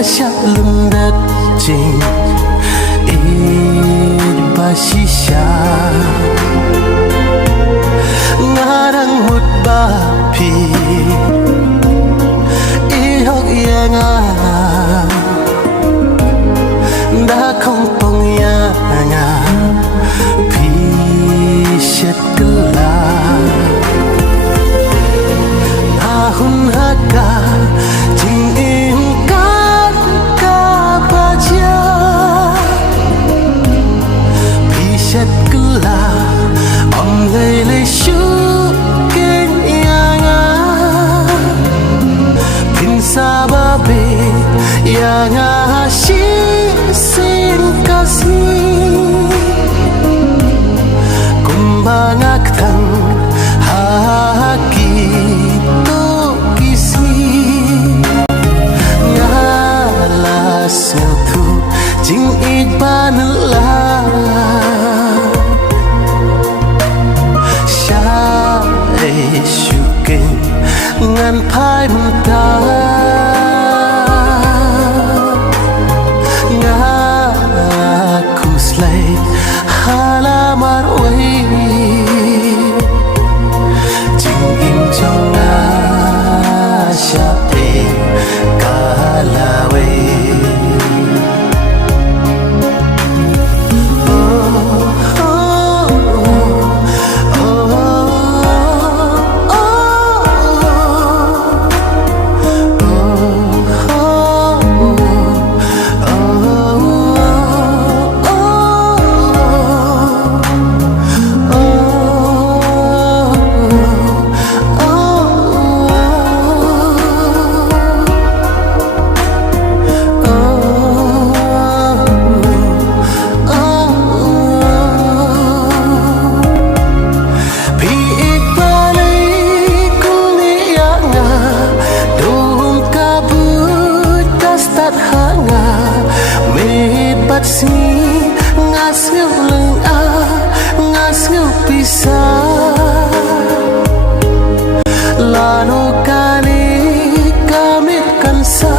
siya lundat jing basi siya ngarang mutba pi ihok yanga da không pong yanga pi shet kala ahun haka jing ingkat ka baja pi shet kala om lele shu ken yanga pin sababe yanga shi sin kasih kumbang aktan haki to kisi ngalas ngutu jing iban la sha shuken ngan phai ta halamar wai jing im trong sha kalawe sini ngas ngeu leng a ngas ngeu pisa lano kani kamit kansa